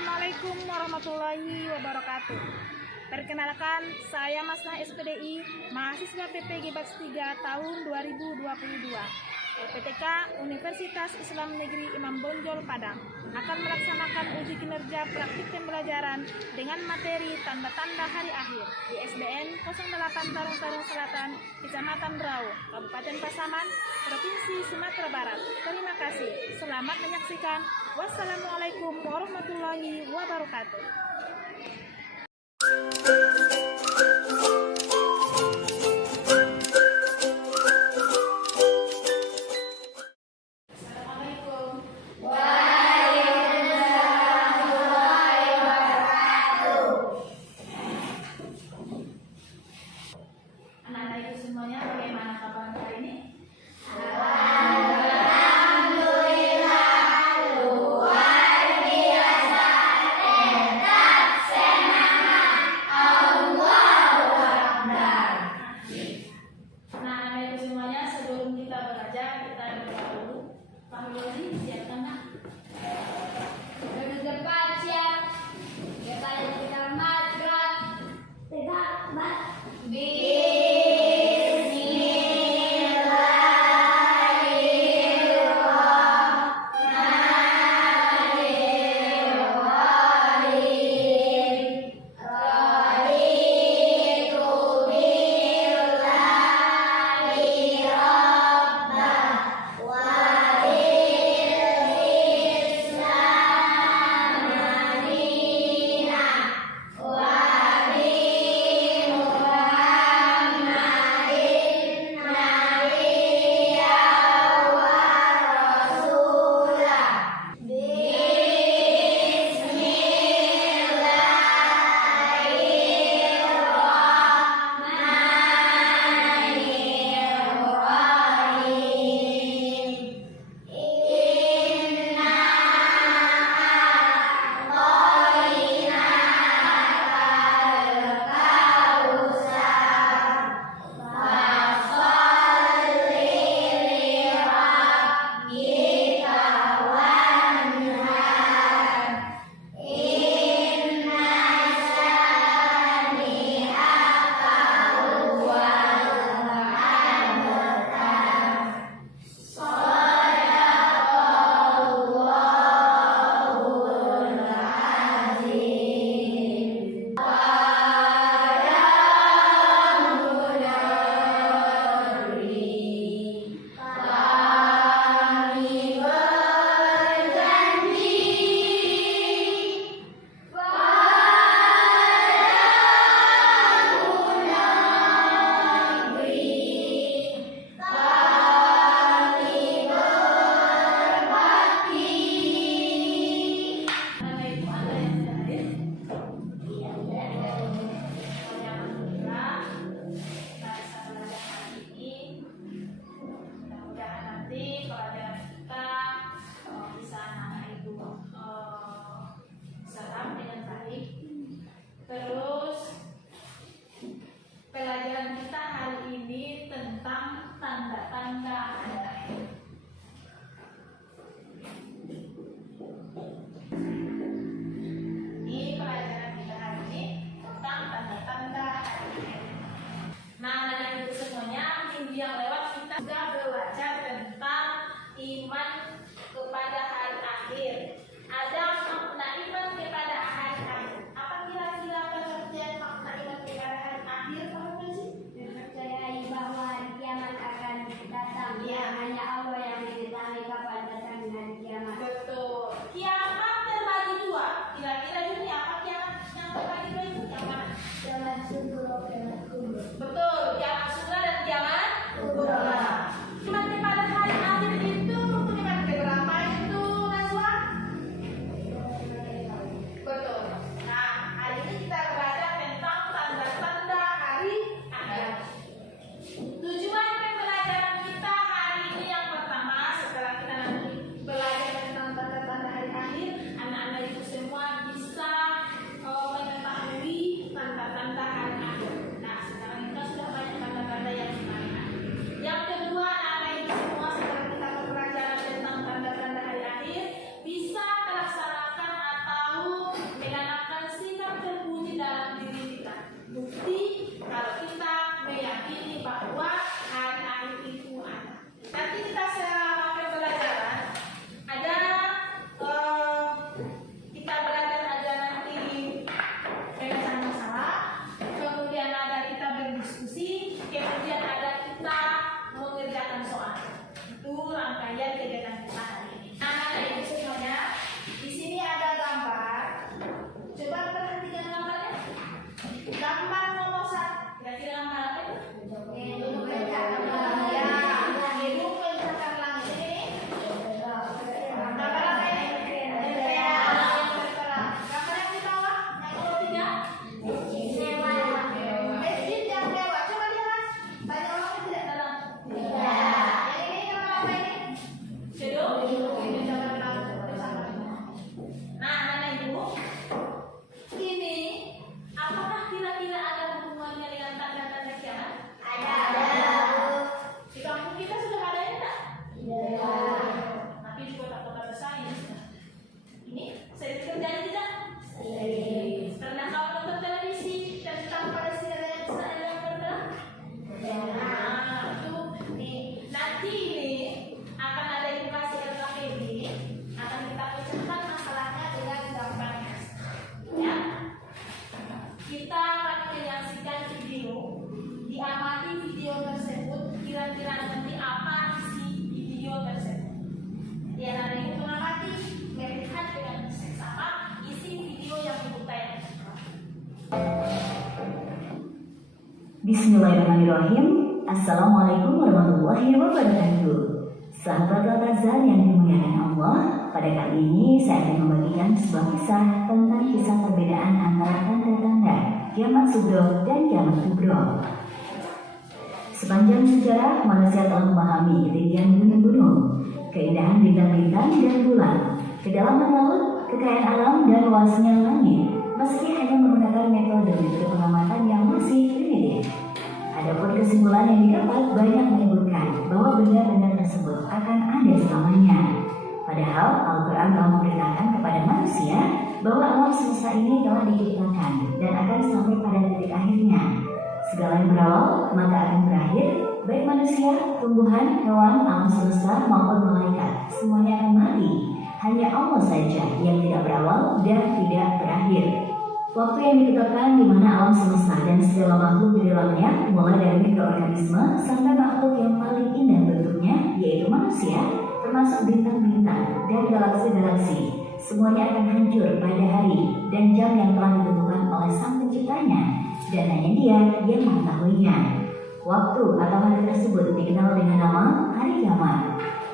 Assalamualaikum warahmatullahi wabarakatuh. Perkenalkan, saya Masnah SPDI, mahasiswa PPG Batch 3 tahun 2022. LPTK Universitas Islam Negeri Imam Bonjol Padang akan melaksanakan uji kinerja praktik pembelajaran dengan materi tanda-tanda hari akhir di SDN 08 Tarung-Tarung Selatan, Kecamatan Berau, Kabupaten Pasaman, Provinsi Sumatera Barat. Terima kasih. Selamat menyaksikan. Wassalamualaikum warahmatullahi wabarakatuh. Anak-anak itu semuanya bagaimana kabar hari ini? Alhamdulillah luar biasa, tetap semangat. Bismillahirrahmanirrahim. Assalamualaikum warahmatullahi wabarakatuh. Sahabat Al-Azhar yang dimuliakan Allah, pada kali ini saya akan membagikan sebuah kisah tentang kisah perbedaan antara tanda-tanda kiamat sugro dan kiamat kubro. Sepanjang sejarah, manusia telah memahami ketinggian gunung-gunung, keindahan bintang-bintang dan bulan, kedalaman laut, kekayaan alam dan luasnya langit, meski hanya menggunakan metode pengamatan yang masih primitif. Adapun kesimpulan yang didapat banyak menyebutkan bahwa benda-benda tersebut akan ada selamanya. Padahal Al-Quran telah memberitakan kepada manusia bahwa alam semesta ini telah diciptakan dan akan sampai pada titik akhirnya. Segala yang berawal maka akan berakhir, baik manusia, tumbuhan, hewan, alam semesta maupun malaikat, semuanya akan mati. Hanya Allah saja yang tidak berawal dan tidak berakhir. Waktu yang ditetapkan di mana alam semesta dan segala makhluk di dalamnya, mulai dari mikroorganisme sampai makhluk yang paling indah bentuknya, yaitu manusia, termasuk bintang-bintang dan galaksi-galaksi, semuanya akan hancur pada hari dan jam yang telah ditentukan oleh Sang Penciptanya, dan hanya Dia yang mengetahuinya. Waktu atau hari tersebut dikenal dengan nama Hari Kiamat.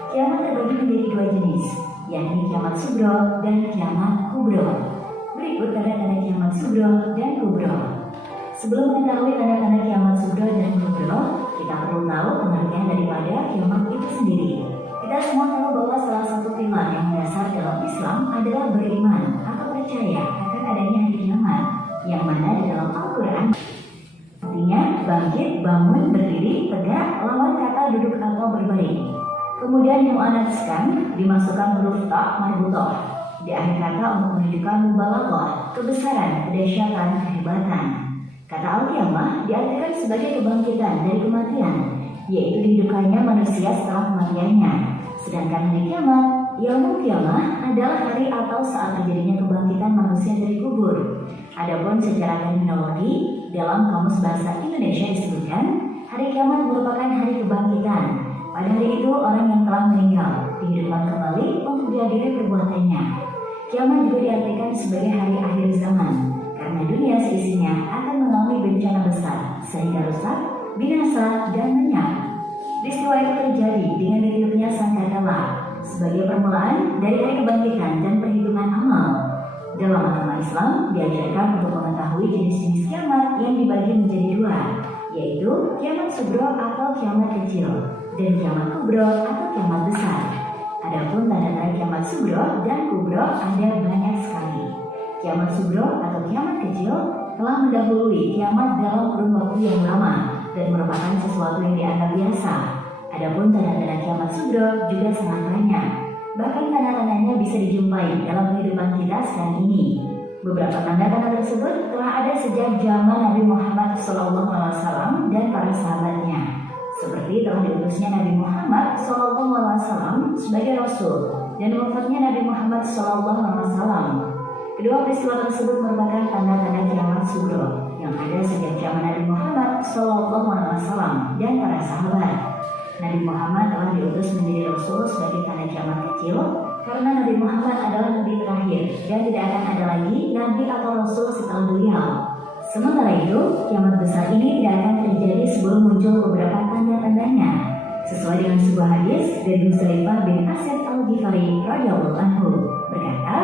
Kiamat terbagi menjadi dua jenis, yakni kiamat sugro dan kiamat kubro. Berikut tanda-tanda kiamat sugro dan kubro. Sebelum mengetahui tanda-tanda kiamat sugro dan kubro, kita perlu tahu pengertian daripada kiamat itu sendiri. Kita semua tahu bahwa salah satu pilar yang mendasar dalam Islam adalah beriman atau percaya akan adanya hari kiamat, yang mana di dalam Al-Quran artinya bangkit, bangun, berdiri, tegak, lawan kata duduk atau berbaring. Kemudian mu'annatskan dimasukkan huruf ta marbutoh di akhir kata untuk menunjukkan mubalaghah, kebesaran, kedahsyatan, kehebatan. Kata al-qiyamah diartikan sebagai kebangkitan dari kematian, yaitu dihidupkannya manusia setelah kematiannya. Sedangkan hari kiamat, yaumul qiyamah, adalah hari atau saat terjadinya kebangkitan manusia dari kubur. Adapun secara terminologi, dalam Kamus Bahasa Indonesia disebutkan, hari kiamat merupakan hari kebangkitan. Pada hari itu, orang yang telah meninggal dihidupkan kembali untuk diadili perbuatannya. Kiamat juga diartikan sebagai hari akhir zaman, karena dunia seisinya akan mengalami bencana besar, sehingga rusak, binasa, dan lenyap. Peristiwa itu terjadi dengan dihidupnya sangkakala sebagai permulaan dari hari kebangkitan dan perhitungan amal. Dalam agama Islam diajarkan untuk mengetahui jenis-jenis kiamat yang dibagi menjadi dua, yaitu kiamat sugro atau kiamat kecil dan kiamat kubro atau kiamat besar. Adapun tanda-tanda kiamat sugro dan kubro ada banyak sekali. Kiamat sugro atau kiamat kecil telah mendahului kiamat dalam kurun waktu yang lama dan merupakan sesuatu yang dianggap biasa. Adapun tanda-tanda kiamat sugro juga sangat banyak. Bahkan tanda-tandanya bisa dijumpai dalam kehidupan kita sekarang ini. Beberapa tanda-tanda tersebut telah ada sejak zaman Nabi Muhammad SAW dan para sahabatnya. Seperti telah diutusnya Nabi Muhammad SAW sebagai Rasul dan wafatnya Nabi Muhammad SAW. Kedua peristiwa tersebut merupakan tanda-tanda kiamat sugro yang ada sejak zaman Nabi Muhammad SAW dan para sahabat. Nabi Muhammad telah diutus menjadi Rasul sebagai tanda kiamat kecil karena Nabi Muhammad adalah Nabi terakhir dan tidak akan ada lagi Nabi atau Rasul setelah beliau. Sementara itu, kiamat besar ini tidak akan terjadi sebelum muncul beberapa tanda-tandanya. Sesuai dengan sebuah hadis dari Huzaifah bin Asad al-Ghifari radhiyallahu anhu berkata,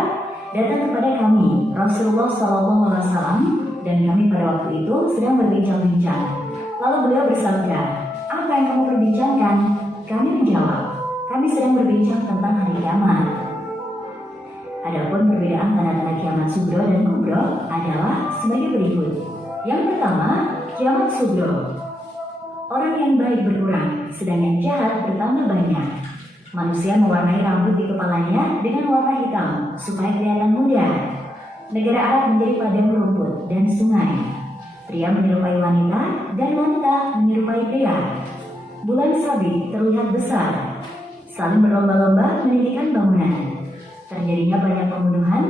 datang kepada kami Rasulullah SAW dan kami pada waktu itu sedang berbincang-bincang. Lalu beliau bersabda, apa yang kamu perbincangkan? Kami menjawab, kami sedang berbincang tentang hari kiamat. Adapun perbedaan tanda-tanda kiamat sugro dan kubro adalah sebagai berikut. Yang pertama, kiamat sugro. Orang yang baik berkurang, sedang yang jahat bertambah banyak. Manusia mewarnai rambut di kepalanya dengan warna hitam supaya kelihatan muda. Negara Arab menjadi padang rumput dan sungai. Pria menyerupai wanita dan wanita menyerupai pria. Bulan sabit terlihat besar, saling berlomba-lomba meninggikan bangunan. Terjadinya banyak pembunuhan,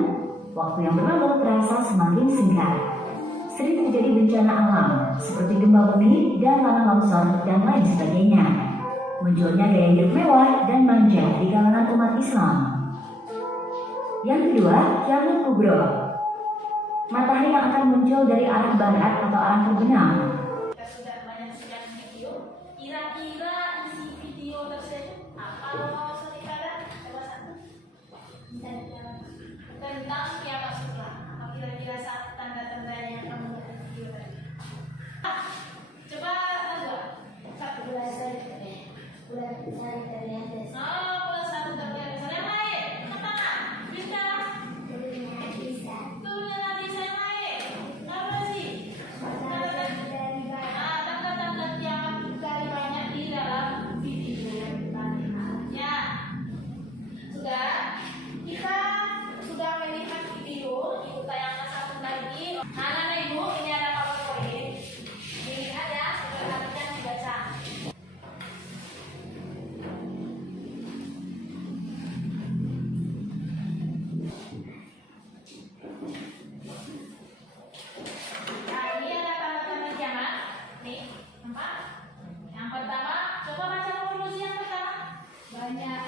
waktu yang berlalu terasa semakin singkat. Sering terjadi bencana alam seperti gempa bumi dan tanah longsor dan lain sebagainya. Munculnya gaya hidup mewah dan manja di kalangan umat Islam. Yang kedua, kiamat kubro. Matahari yang akan muncul dari arah barat atau arah terbenam. Oh, plus 1 kali besar. Yang lain, angkat tangan. Bisa. Turunnya lagi saya lain. Apa sih? Tanda-tanda kiamat dari banyak di dalam video yang kita lihat. Ya, sudah. Kita sudah melihat video. Ibu tayangkan satu lagi. Anak-anak ibu, ini ada PowerPoint. Dilihat ya, perhatikan dibaca. Nah, ini ada tanda-tanda kiamat. Nih, nampak? Yang pertama, coba baca konklusi yang pertama. Banyak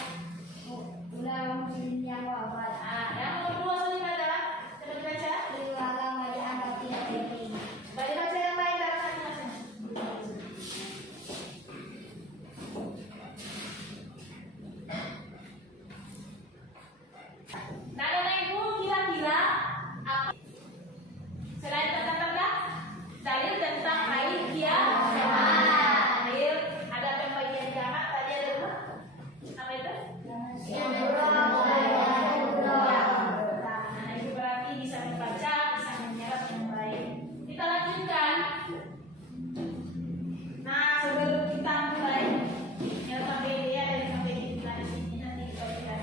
ular muslim yang wafat. Nah, yang nomor 2 Salim adalah coba dibaca. Berulang dianggap tidak penting. Coba dibaca yang lain dalam masing-masing. Nah, anak ibu kira-kira apa selain tanda-tanda dalil tentang hari kiamat? Dalil ada pembagian kiamat tadi ada dua. Apa itu? Nah, ibu berarti bisa membaca, bisa menyerap yang baik. Kita lanjutkan. Nah, sebelum kita mulai yang sampai dia dari sampai kita di sini nanti kita lihat.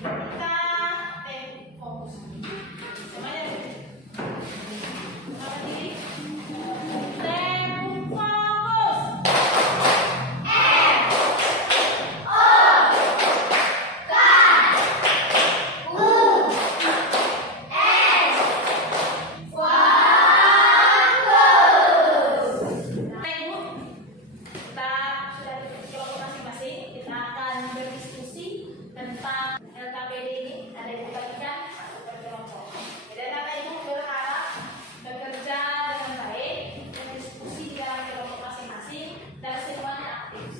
Kita fokus. Semuanya dulu. Sama diri. Fokus. Nah, ibu, kita sudah di kelompok masing-masing. Kita akan berdiskusi tentang LKPD ini. Ada yang dibagikan masuk ke kelompok. Jadi anak ibu berharap bekerja dengan baik, berdiskusi di dalam kelompok masing-masing, dan semuanya aktif.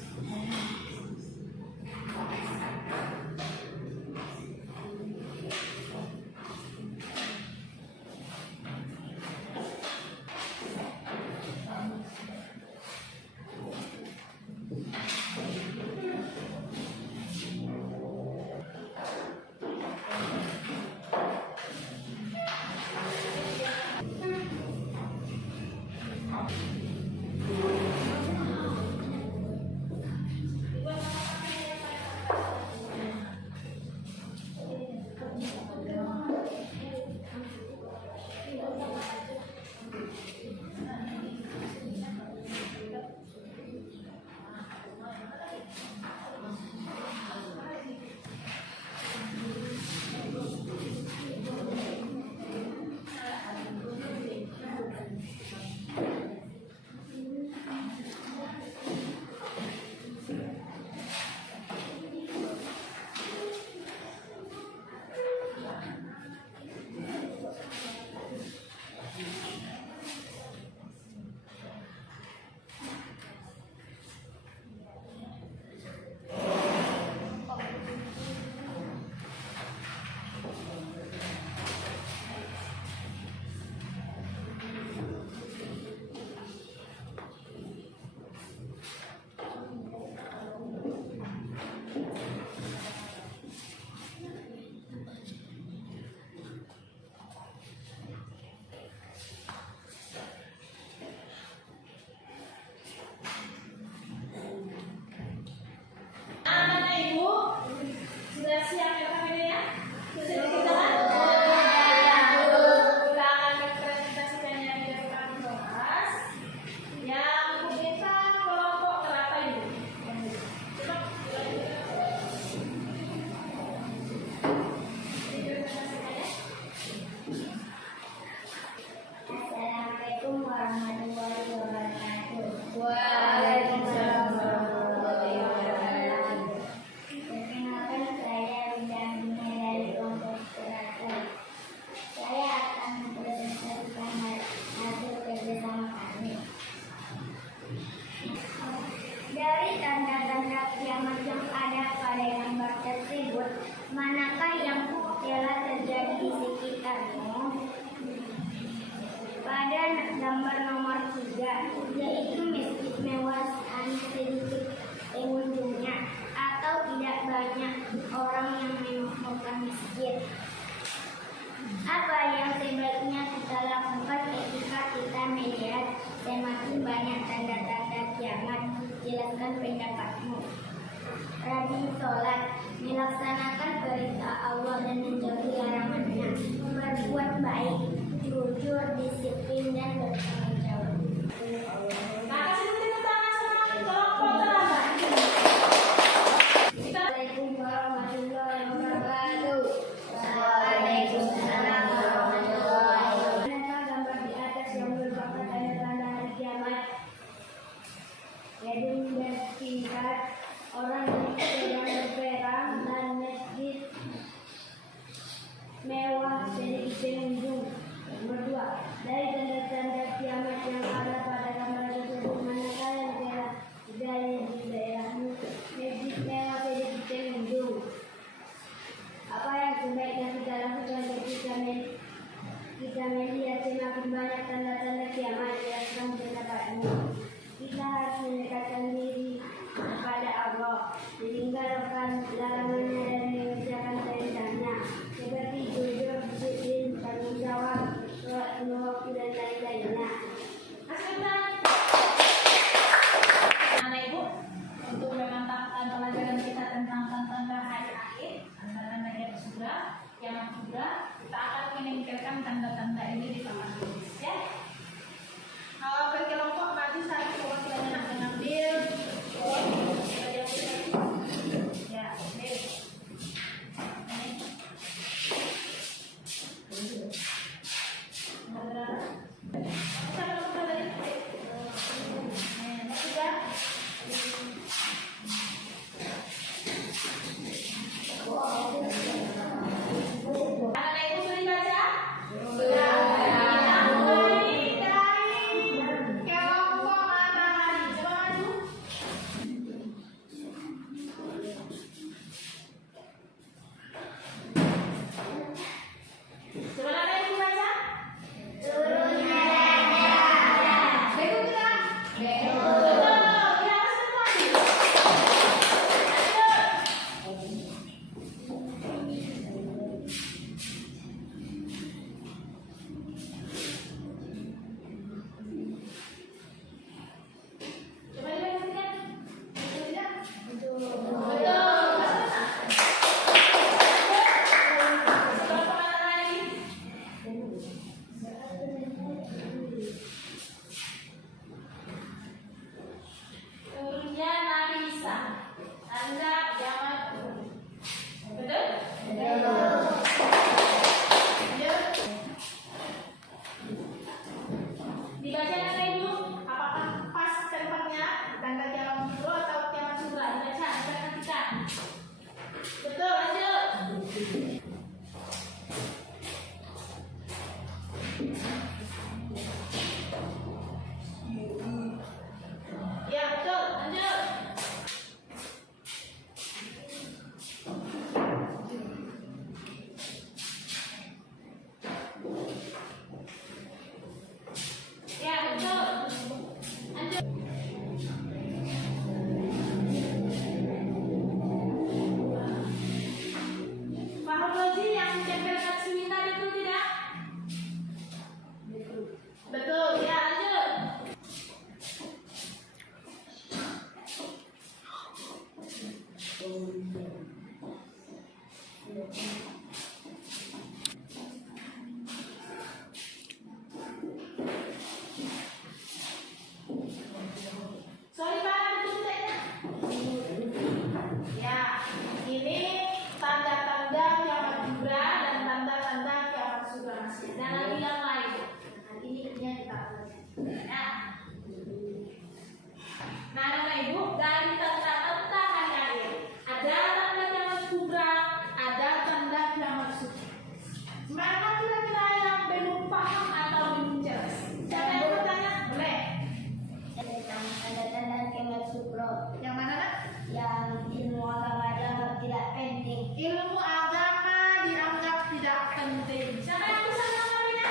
Anak ibu sudah siap LKPD-nya? Sudah dikerjakan? Kita akan mempresentasikannya di depan kelas. Yang kita kelompok berapa ibu? Coba dipresentasikannya. Assalamualaikum warahmatullahi wabarakatuh. Waalaikumsalam warahmatullahi wabarakatuh. Perkenalkan, saya Bintang Dunia dari kelompok terakhir. Saya akan mempresentasikan hasil kerjasama kami. Dari tanda-tanda kiamat yang ada pada gambar tersebut, manakah yang telah terjadi di sekitarmu? Pada gambar nomor 3, yaitu masjid mewah sedikit pengunjungnya. mempertanyakan pendapatmu. Rajin sholat, melaksanakan perintah Allah dan menjauhi larangannya, berbuat baik, jujur, disiplin, dan bertanggung jawab. Nah, kasih tepuk tangan sama kelompok terlambat. Assalamualaikum warahmatullahi wabarakatuh. Waalaikumsalam warahmatullahi wabarakatuh. Manakah gambar di atas yang merupakan tanda-tanda hari kiamat? Gedung bertingkat, orang yang sedang berperang, dan masjid mewah dari pengunjung. Nomor 2. Dari tanda-tanda kiamat yang ada pada gambar tersebut, manakah yang terjadi di daerahmu? Masjid mewah dari pengunjung. Apa yang sebaiknya kita lakukan ketika kita melihat semakin banyak tanda-tanda kiamat yang sedang pendapatmu? Kita harus mendekatkan diri kepada Allah, meninggalkan larangannya dan mengerjakan perintahnya, seperti jujur, disiplin, tanggung jawab, sholat lima waktu dan lain-lainnya. Anak Ibu, untuk memantapkan pelajaran kita tentang tanda-tanda hari akhir, tanda-tanda kiamat sugra, kita akan menempelkan tanda-tanda ini di papan tulis, ya. Berkelompok maju satu perwakilan anak mengambil. Ya, ambil. Anak Ibu sudah dibaca? Sudah. Kita mulai dari kelompok matahari. Coba maju. Coba Anak Ibu baca. Berikutnya. Betul. Kita harus maju. Coba diperhatikan. Betul tidak? Betul. Kelompok matahari. Turunnya Nabi Isa. Tanda kiamat. Betul? Betul. Dibaca Anak Ibu, apakah pas tempatnya tanda kiamat mikro atau kiamat sugra? Dibaca, perhatikan. Betul, lanjut. Ya, betul, lanjut. Ya, betul. Lanjut. Paham lagi yang ditempelkan seminar itu tidak? Betul, ya lanjut. Sorry Pak, betul tidak? Ya, ini tanda-tanda kiamat sugra dan tanda-tanda kiamat sugra masih. Dan lagi yang lain. Nah, ini kita ya. Nah, Bapak Ibu, dari tanda-tanda hari akhir ada tanda kiamat sugra, ada tanda kiamat sugra. Mana kira-kira yang belum paham atau belum jelas? Siapa yang bertanya? Boleh. Tanda-tanda kiamat sugro. Yang mana nak? Yang ilmu agama dianggap tidak penting. Ilmu agama dianggap tidak penting. Siapa yang bisa menjawabnya?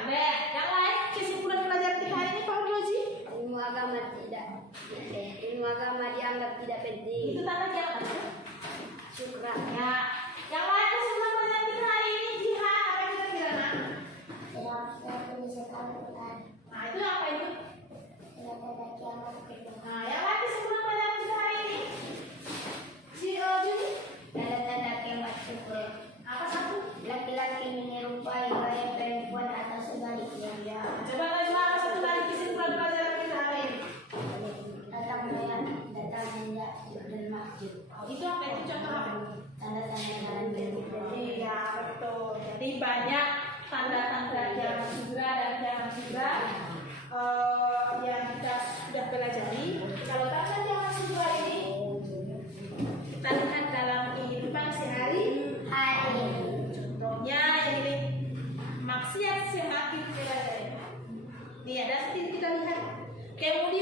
Nah, yang lain kesimpulan pelajaran kita hari ini Pak Roji? Ilmu agama ilmu agama dianggap tidak penting. Itu tanda jangan. Syukra. Ya, yang lain kesimpulan pelajaran kita hari ini jihad apa yang kita bilang? Nah, itu apa itu? Nah, yang lain kesimpulan pelajaran kita hari ini? Juni. Tanda-tanda kiamat kubra. Apa satu? Laki-laki menyerupai gaya perempuan atau sebaliknya. Ya. Coba lagi apa satu lagi kesimpulan pelajaran kita hari ini? Datangnya dan maksud. Itu apa? Itu contoh apa? Tanda-tanda dalam berikutnya. Iya, betul. Jadi banyak tanda-tanda yang segera dan jangan segera yang kita sudah pelajari. Kalau tanda jangan segera ini kita lihat dalam kehidupan sehari-hari. Contohnya ini maksiat semakin pelajari. Nih ada sedikit kita lihat. Kemudian